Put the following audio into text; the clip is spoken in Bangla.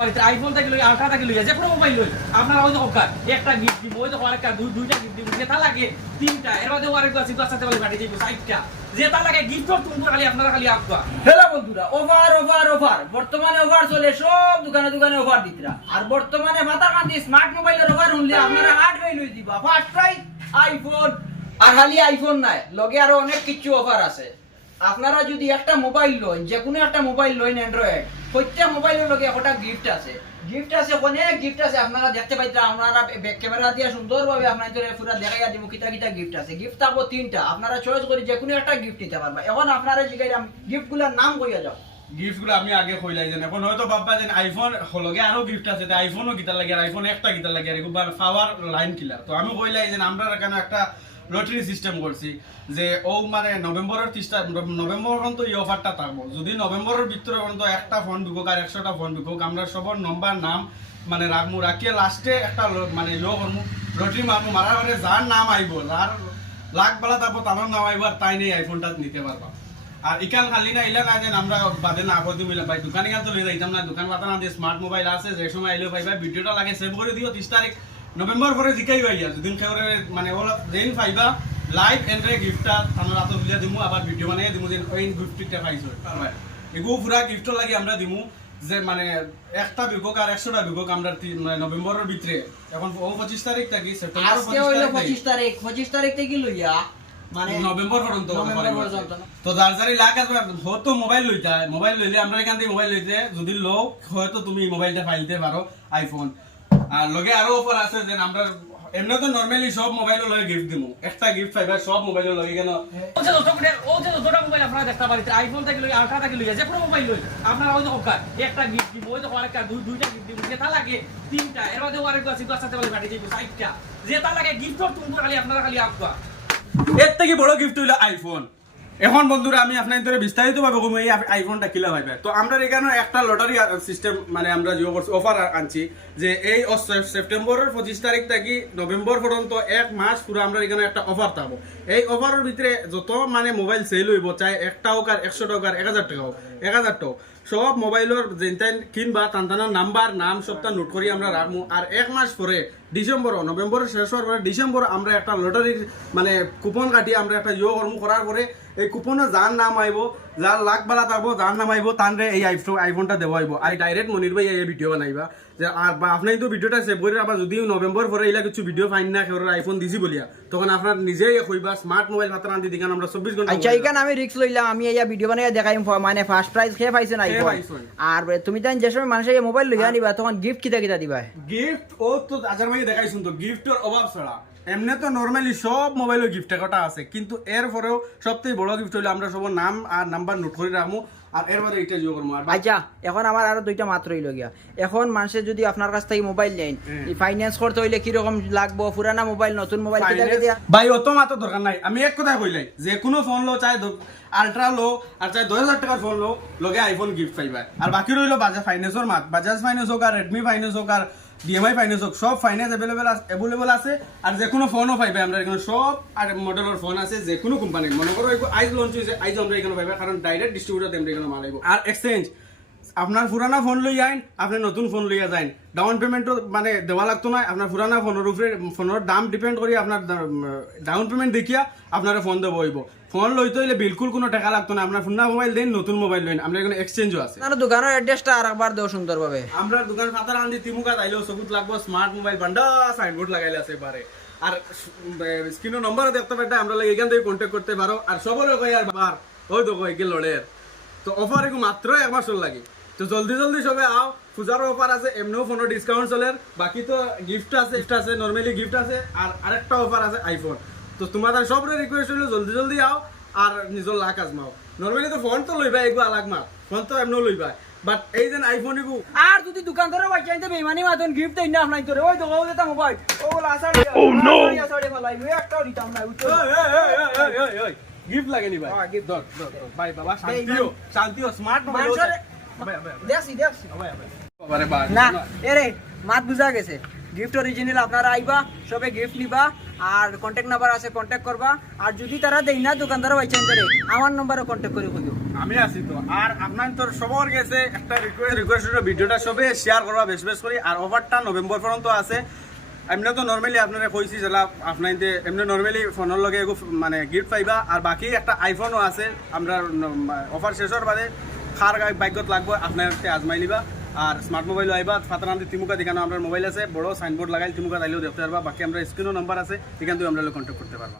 বাড়িতে আইফোন থেকে লই আলট্রা থেকে লই যে কোনো মোবাইল লই, আপনারা ওই দেখো কার একটা গিফট দিব, ওই দেখো আরেকটা দুই দুইটা গিফট দিব, যেটা লাগে, তিনটা, এর মধ্যে আরেক দশ সাথে বলে পাঠিয়ে দিব সাইটটা যেটা লাগে গিফট তুমি খালি আপনারা খালি আঁকবা। হ্যালো বন্ধুরা ওভার ওভার ওভার বর্তমানে ওভার চলে, সব দোকানে দোকানে ওভার দিতরা আর বর্তমানে মাথা কান্দি স্মার্ট মোবাইলের ওভার শুনলে আপনারা আট গাই লই দিবা। ফার্স্ট প্রাইস আইফোন আর খালি আইফোন নাই, লগে আরও অনেক কিছু অফার আছে। আপনারা যদি একটা মোবাইল লন যে কোনো একটা মোবাইল লইন অ্যান্ড্রয়েড প্রত্যেক মোবাইলের লগে একটা গিফট আছে। গিফট আছে, অনেক গিফট আছে, আপনারা দেখতে পাইতে আপনারা ক্যামেরা দিয়ে সুন্দরভাবে আপনাদের পুরো দেখাইয়া দিব কিতা কিতা গিফট আছে। গিফট থাকব তিনটা। আপনারা চয়েস করে যে কোনো একটা গিফট নিতে পারবা। এখন আপনারা জিগাইলাম গিফটগুলোর নাম কইয়া যাও। গিফটগুলো আমি আগে কইলাই যেন, এখন হয়তো বাবা যেন আইফোন হলগে আরও গিফট আছে আইফোনও গিটার লাগে আইফোন একটা গিটার লাগে, আর পাওয়ার লাইন কিলার তো আমি কইলাই যেন আমরা এখানে একটা লটারি সিস্টেম করছি, যে, ও মানে নভেম্বরের তিরিশটা নভেম্বর পর্যন্ত এই অফারটা থাকব। যদি নভেম্বরের ভিতরে পর্যন্ত একটা ফোন বিকুক আর একশোটা ফোন বিকুক আমরা সবার নম্বর নাম মানে রাখব, রাখিয়ে লাস্টে একটা মানে লো করব লটারি মারবো, মারার পরে যার নাম আইব, যার লাখ বেলা তারপর তার নাম আইব আর তাই নেই আইফোনটা নিতে পারবা। আর ইকান খালি না, ইলা না যেন আমরা বাদে না করে দিই ভাই, দোকান ইকান তো লই যাইতাম না, দোকান পাতা না দিয়ে স্মার্ট মোবাইল আছে, যে সময় আইলেও পাইবা ভিডিওটা লাগে সেভ করে দিও, তিরিশ তারিখ। নভেম্বর পরে জিকাই ভাই আর যদি খেয়ে মানে ওলা যেন পাইবা লাইভ এন্ড্রে গিফটটা আমরা রাতে বুঝিয়ে দিমু আবার ভিডিও বানিয়ে দিমু যে ওই গিফটটা পাইছো। এগু পুরা গিফট লাগি আমরা দিমু যে মানে একটা বিকক আর একশোটা বিকক আমরা মানে নভেম্বরের ভিতরে এখন ও পঁচিশ তারিখ থাকি সেপ্টেম্বর পঁচিশ তারিখ। পঁচিশ তারিখ থেকে। লইয়া মানে নভেম্বর পর্যন্ত। তো যার যার লাখ আছে হয়তো মোবাইল লইতা মোবাইল লইলে আমরা এখান থেকে মোবাইল লইতে যদি লো হয়তো তুমি মোবাইলটা ফাইলতে পারো আইফোন আর লগে আরও অফার আছে যে আমরা এমনি তো নর্মালি সব মোবাইল লগে গিফট দিমু। একটা গিফট পাইবা সব মোবাইল লগে কেন? ও যে ও যে মোবাইল আপনারা দেখতে আইফোন থেকে লই আলট্রা থেকে লই যে কোনো মোবাইল লই। আপনারা ওই কার একটা গিফট দিব ওই আরেকটা দুই দুইটা গিফট দিব যেটা লাগে তিনটা। এর মধ্যে আরেক আছে দশ সাথে বলে পাঠিয়ে দিব সাইটটা যেটা লাগে গিফট তুমি খালি আপনারা খালি আঁকবা এর থেকে বড় গিফট হইল আইফোন এখন বন্ধুরা, আমি আপনার ধরে বিস্তারিত ভাবে কমে এই আইফোনটা কিলা পাইবে তো আমরা এখানে একটা লটারি সিস্টেম মানে আমরা যে অফার আনছি যে এই সেপ্টেম্বরের পঁচিশ তারিখ থেকে নভেম্বর পর্যন্ত, এক মাস পুরো আমরা এখানে একটা অফার থাকব এই অফারের ভিতরে যত মানে মোবাইল সেল হইব, চাই একটা টাকার একশো টাকার এক হাজার টাকা হোক এক হাজার টাকা সব মোবাইলের যেনতেন কিনবা তান্তানার নাম্বার নাম সবটা নোট করি আমরা রাখব আর এক মাস পরে ডিসেম্বর নভেম্বর শেষ হওয়ার পরে ডিসেম্বর আমরা একটা লটারির মানে কুপন কাটি আমরা একটা ইয়ে কর্ম করার পরে, এই কুপনে যার নাম আইব যার লাখ বেলা থাকব যার নাম আইব তানরে এই আইফোন আইফোনটা দেওয়া আইব আর ডাইরেক্ট মনির ভাই এই ভিডিও বানাইবা। যে আর আপনি তো ভিডিওটা সেভ করে আবার যদি নভেম্বর পরে এলা কিছু ভিডিও ফাইন না কেউ আইফোন দিছি বলিয়া। তখন আপনার নিজেই কইবা স্মার্ট মোবাইল মাত্র আনতে দিকান আমরা চব্বিশ ঘণ্টা আচ্ছা এখানে আমি রিক্স লইলাম আমি এই ভিডিও বানাই দেখাই মানে ফার্স্ট প্রাইজ খেয়ে পাইছেন খেয়ে আইফোন? আর তুমি জান যে সময় মানুষের মোবাইল লইয়া নিবা তখন গিফট কিতা কিতা দিবা? গিফট ও তো আজার ভাই দেখাইছুন তো গিফটের অভাব ছাড়া এমনি তো নর্মালি সব মোবাইলের গিফট একটা আছে কিন্তু এর পরেও সবথেকে বড় গিফট হইলে আমরা সব নাম আর নাম্বার নোট করে রাখব আর এরপরে এটা করব আচ্ছা এখন আমার আরও দুইটা মাত্র গিয়া। এখন মানুষের যদি আপনার কাছ থেকে মোবাইল নেন ফাইন্যান্স করতে হইলে কীরকম লাগবো? পুরানা মোবাইল নতুন মোবাইল ভাই অত মাত্র দরকার নাই। আমি এক কথা কইলাই যে কোনো ফোন লো চাই আলট্রা লো আর চাই দশ হাজার টাকার ফোন লো লগে আইফোন গিফট পাইবা। আর বাকি রইল বাজাজ ফাইন্যান্সর মাত। বাজাজ ফাইন্যান্স হোক আর রেডমি ফাইন্যান্স হোক আর ডিএমআই ফাইন্যান্স হোক সব ফাইন্যান্স অ্যাভেলেবেল অ্যাভেলেবল আছে। আর যে কোনো ফোনও পাইবে, আমরা এখানে সব আর মডেলের ফোন আছে যে কোনো কোম্পানির মনে করো আইজ লঞ্চ হয়েছে আইজ আমরা এখানে পাইবে, কারণ ডাইরেক্ট ডিস্ট্রিবিউটার আমরা এখানে মাল আর এক্সচেঞ্জ আপনার পুরানা ফোন লই আইন আপনি নতুন ফোন লইয়া যাইন। ডাউন পেমেন্টও মানে দেওয়া লাগতো না আপনার পুরানা ফোনের উপরে ফোনের দাম ডিপেন্ড করি আপনার ডাউন পেমেন্ট দেখিয়া আপনার ফোন দেবো হইব। ফোন লইতে হইলে বিলকুল কোনো টাকা লাগতো না আপনার পুরানা মোবাইল দেন নতুন মোবাইল লইন। আমরা এখানে এক্সচেঞ্জও আছে। আপনার দোকানের অ্যাড্রেসটা আর একবার দেও সুন্দরভাবে। আমরা দোকান পাতার আনছি তিমুকা তাইলেও সবুত লাগবো স্মার্ট মোবাইল বান্ডা সাইনবোর্ড লাগাইলে আছে এবারে আর স্ক্রিনের নম্বর দেখতে পাইতে আমরা লাগে এখান থেকে কন্ট্যাক্ট করতে পারো। আর সবরে কই আর বার ওই তো কই গেল লড়ের। তো অফার মাত্র এক মাসের লাগে। তো জলদি জলদি সবে আও পূজার অফার আছে এমনিও ফোনের ডিসকাউন্ট চলে বাকি তো গিফট আছে গিফট আছে নর্মালি গিফট আছে আর আরেকটা অফার আছে আইফোন তো তোমাদের সবরে রিকোয়েস্ট হইল জলদি জলদি আও আর নিজের লাখ আজমাও নর্মালি তো ফোন তো লইবা এগু আলাগ মাত ফোন তো এমনিও লইবা বাট এই যে আইফোন এগু আর যদি দোকানদারে বাচ্চা আনতে বেমানি মাতন গিফট দেই না আপনার তোরে ওই তো ওই এটা মোবাইল ও বলা আসাড়ি ও নো আসাড়ি ফলাই ওই একটাও দিতাম না উঠো গিফট লাগেনি ভাই হ্যাঁ। দর দর দর। ভাই বাবা শান্তিও শান্তিও স্মার্ট মোবাইল না এরে মাত বুঝা গেছে। নিবা, আর কন্ট্যাক্ট নাম্বার আছে কন্ট্যাক্ট করবা। আর যদি তারা দেই না দোকানদার বাইচান করে আমি আছি তো। আর আপনার কাছে একটা রিকোয়েস্ট রিকোয়েস্ট ভিডিওটা সবে শেয়ার করবা, বেশ বেশ করি। আর অফারটা নভেম্বর আছে। এমনি তো নর্মালি আপনারা কইছি যেলা আপনার এমনি নর্মালি ফোনের মানে গিফট পাইবা। আর বাকি একটা আইফোনও আছে। আমরা অফার শেষের বাদে খার বাইকত লাগবে আপনার আজমাই লিবা। আর স্মার্ট মোবাইল আইবা ফাতানান্দি তিমুকা দেখানো আমরা মোবাইল আছে, বড় সাইনবোর্ড লাগাই তিমুকা তাইলেও দেখতে পারবা বাকি আমরা স্ক্রিনও নাম্বার আছে এখান থেকে আমরা কন্ট্যাক্ট করতে পারবা।